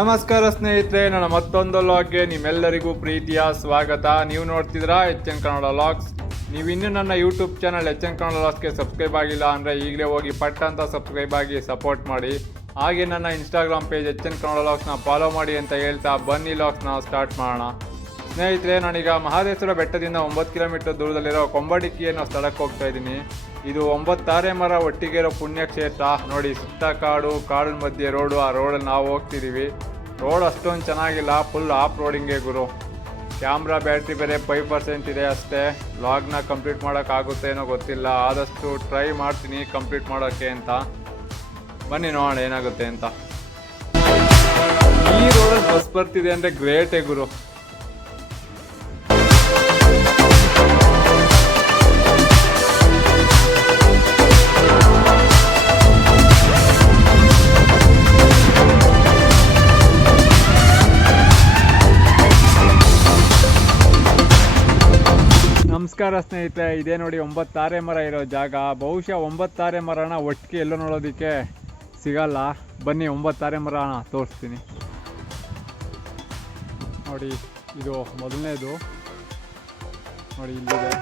ನಮಸ್ಕಾರ ಸ್ನೇಹಿತರೆ, ನನ್ನ ಮತ್ತೊಂದು ಲಾಗ್ಗೆ ನಿಮ್ಮೆಲ್ಲರಿಗೂ ಪ್ರೀತಿಯ ಸ್ವಾಗತ. ನೀವು ನೋಡ್ತಿದ್ದೀರಾ HN ಕನ್ನಡ ಲಾಗ್ಸ್. ನೀವು ಇನ್ನೂ ನನ್ನ ಯೂಟ್ಯೂಬ್ ಚಾನಲ್ HN ಕನ್ನಡ ಲಾಗ್ಸ್ಗೆ ಸಬ್ಸ್ಕ್ರೈಬ್ ಆಗಿಲ್ಲ ಅಂದರೆ ಈಗಲೇ ಹೋಗಿ ಪಟ್ ಅಂತ ಸಬ್ಸ್ಕ್ರೈಬ್ ಆಗಿ ಸಪೋರ್ಟ್ ಮಾಡಿ. ಹಾಗೆ ನನ್ನ ಇನ್ಸ್ಟಾಗ್ರಾಮ್ ಪೇಜ್ HN ಕನ್ನಡ ಲಾಗ್ಸ್ನ ಫಾಲೋ ಮಾಡಿ ಅಂತ ಹೇಳ್ತಾ ಬನ್ನಿ ಲಾಗ್ಸ್ನ ಸ್ಟಾರ್ಟ್ ಮಾಡೋಣ. ಸ್ನೇಹಿತರೆ, ನಾನೀಗ ಮಹದೇಶ್ವರ ಬೆಟ್ಟದಿಂದ 9 ಕಿಲೋಮೀಟರ್ ದೂರದಲ್ಲಿರೋ ಕೊಂಬಡಿಕ್ಕಿ ಅನ್ನೋ ಸ್ಥಳಕ್ಕೆ ಹೋಗ್ತಾ ಇದ್ದೀನಿ. ಇದು 9 ತಾರೆ ಮರ ಒಟ್ಟಿಗೆ ಇರೋ ಪುಣ್ಯಕ್ಷೇತ್ರ. ನೋಡಿ, ಸುತ್ತ ಕಾಡಿನ ಮಧ್ಯೆ ರೋಡು. ಆ ರೋಡಲ್ಲಿ ನಾವು ಹೋಗ್ತಿದ್ದೀವಿ. ರೋಡ್ ಅಷ್ಟೊಂದು ಚೆನ್ನಾಗಿಲ್ಲ, ಫುಲ್ ಆಫ್ ರೋಡಿಂಗೇ ಗುರು. ಕ್ಯಾಮ್ರಾ ಬ್ಯಾಟ್ರಿ ಬೇರೆ 5% ಇದೆ ಅಷ್ಟೇ. ವ್ಲಾಗ್ನ ಕಂಪ್ಲೀಟ್ ಮಾಡೋಕ್ಕಾಗುತ್ತೆ ಏನೋ ಗೊತ್ತಿಲ್ಲ. ಆದಷ್ಟು ಟ್ರೈ ಮಾಡ್ತೀನಿ ಕಂಪ್ಲೀಟ್ ಮಾಡೋಕ್ಕೆ ಅಂತ. ಬನ್ನಿ ನೋಡೋಣ ಏನಾಗುತ್ತೆ ಅಂತ. ಈ ರೋಡಲ್ಲಿ ಬಸ್ ಬರ್ತಿದೆ ಅಂದರೆ ಗ್ರೇಟೇ ಗುರು. ನಮಸ್ಕಾರ ಸ್ನೇಹಿತರೆ, ಇದೇ ನೋಡಿ 9 ತಾರೆ ಮರ ಇರೋ ಜಾಗ. ಬಹುಶಃ 9 ತಾರೆ ಮರನ ಒಟ್ಟಿಗೆ ಎಲ್ಲೋ ನೋಡೋದಕ್ಕೆ ಸಿಗಲ್ಲ. ಬನ್ನಿ 9 ತಾರೆ ಮರನ ತೋರಿಸ್ತೀನಿ. ನೋಡಿ, ಇದು ಮೊದಲನೇದು. ನೋಡಿ, ಇಲ್ಲಿದೆ.